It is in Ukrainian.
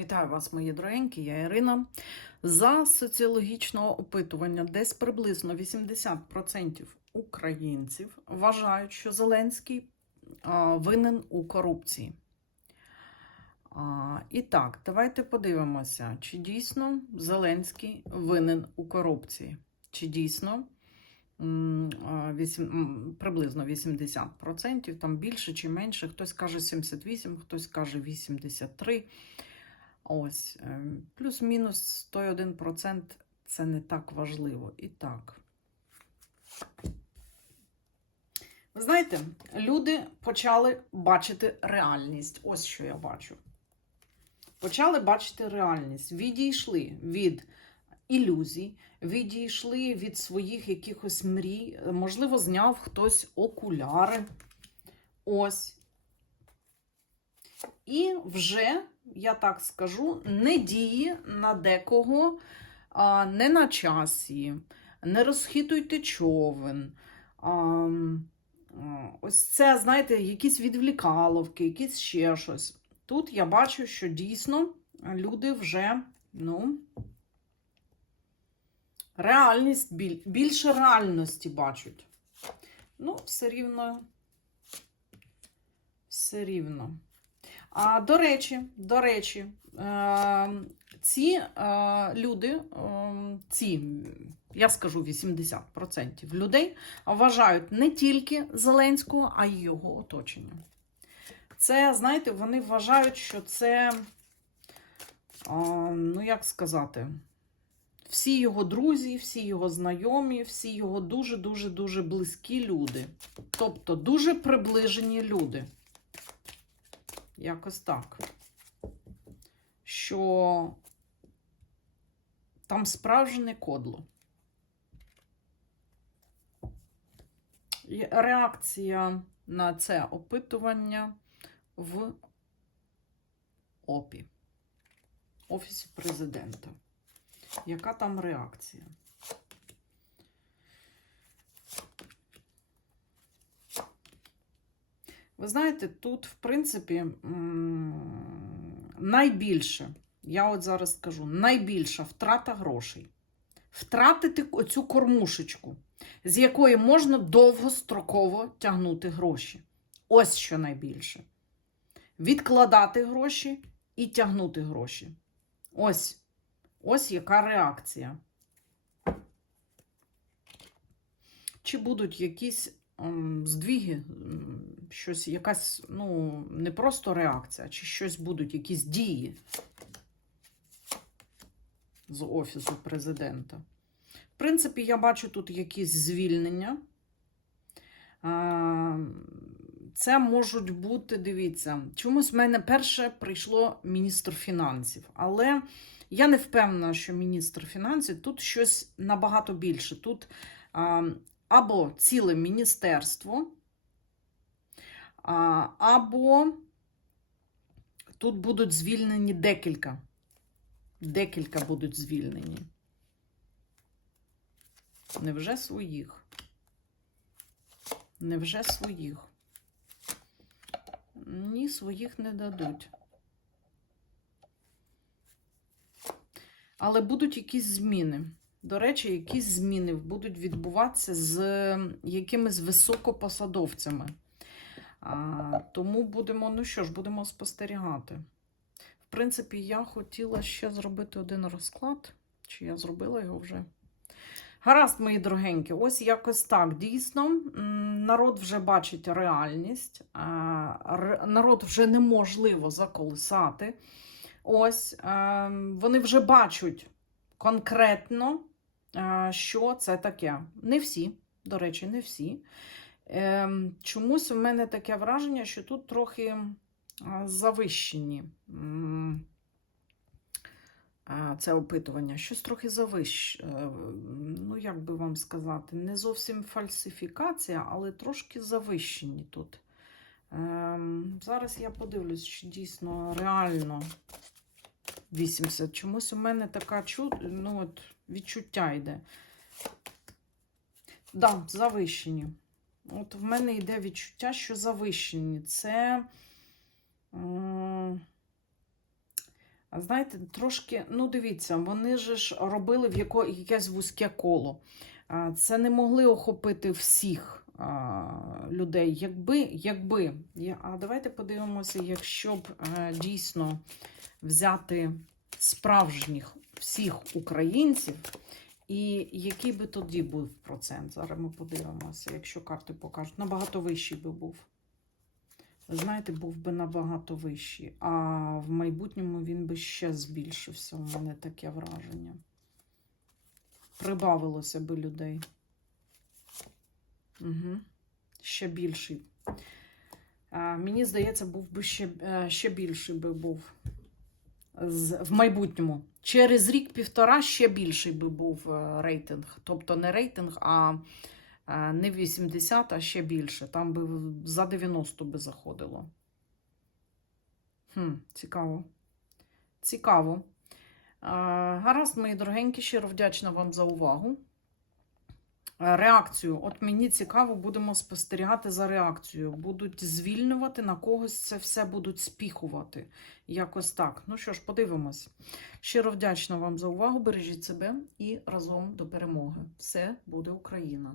Вітаю вас, мої дорогенькі, я Ірина. За соціологічного опитування десь приблизно 80% українців вважають, що Зеленський винен у корупції. І так, давайте подивимося, чи дійсно Зеленський винен у корупції. Чи дійсно м, а, вісім- м, приблизно 80%, там більше чи менше, хтось каже 78, хтось каже 83%. Ось, е, плюс-мінус той 1% це не так важливо. І так. Ви знаєте, люди почали бачити реальність. Ось що я бачу. Почали бачити реальність. Відійшли від ілюзій, відійшли від своїх якихось мрій. Можливо, зняв хтось окуляри. Ось. І вже, я так скажу, не діє на декого, не на часі, не розхитуйте човен. Ось це, знаєте, якісь відвлікаловки, якісь ще щось. Тут я бачу, що дійсно люди вже, ну, реальність, біль- більше реальності бачать. Ну, все рівно, все рівно. А, до речі, до речі, е, ці е, люди, е, ці, я скажу 80% людей вважають не тільки Зеленського, а й його оточення. Це, знаєте, вони вважають, що це, ну як сказати, всі його друзі, всі його знайомі, всі його дуже-дуже дуже близькі люди. Тобто дуже приближені люди. Якось так. Що там справжнє кодло. І Реакція на це опитування в ОПІ, Офісі президента. Яка там реакція? Ви знаєте, тут, в принципі, найбільше, я от зараз скажу, найбільша втрата грошей. Втратити оцю кормушечку, з якої можна довгостроково тягнути гроші. Ось що найбільше. Відкладати гроші і тягнути гроші. Ось. Ось яка реакція. Чи будуть якісь м, здвіги, щось, якась, ну, не просто реакція, чи щось будуть, якісь дії з Офісу президента. В принципі, я бачу тут якісь звільнення. Це можуть бути, дивіться, чомусь в мене перше прийшло міністр фінансів, але я не впевнена, що міністр фінансів тут щось набагато більше. Тут або ціле міністерство, або тут будуть звільнені декілька. Декілька будуть звільнені. Невже своїх? Невже своїх? Ні, своїх не дадуть. Але будуть якісь зміни. До речі, якісь зміни будуть відбуватися з якимись високопосадовцями. А, тому будемо, ну що ж, будемо спостерігати. В принципі, я хотіла ще зробити один розклад. Чи я зробила його вже? Гаразд, мої дорогенькі, ось якось так. Дійсно, народ вже бачить реальність, народ вже неможливо заколисати. Ось вони вже бачать конкретно, що це таке. Не всі, до речі, не всі. Е, чомусь в мене таке враження, що тут трохи завищені. Це опитування, щось трохи завищ, е, ну як би вам сказати, не зовсім фальсифікація, але трошки завищені тут. Ем, зараз я подивлюсь, чи дійсно реально 80. Чомусь у мене така чу... ну, от, відчуття йде. Да, завищені. От в мене йде відчуття, що завищені. Це. знаєте, трошки, ну дивіться, вони ж робили в якесь вузьке коло. Це не могли охопити всіх людей. Якби, якби. А давайте подивимося, якщо б е, дійсно взяти справжніх всіх українців, і який би тоді був процент? Зараз ми подивимося, якщо карти покажуть. Набагато вищий би був. Знаєте, був би набагато вищий. А в майбутньому він би ще збільшився. У мене таке враження. Прибавилося би людей. Угу. Ще більший. А, мені здається, був би ще, е, ще більший би був в майбутньому. Через рік-півтора ще більший би був е, рейтинг. Тобто не рейтинг, а е, не 80, а ще більше. Там би за 90 би заходило. Хм, цікаво. Цікаво. Е, Гаразд, мої дорогенькі, щиро вдячна вам за увагу. Е, Реакцію. От мені цікаво, будемо спостерігати за реакцією. Будуть звільнювати, на когось це все будуть спіхувати. Якось так. Ну що ж, подивимось. Щиро вдячна вам за увагу. Бережіть себе і разом до перемоги. Все буде Україна!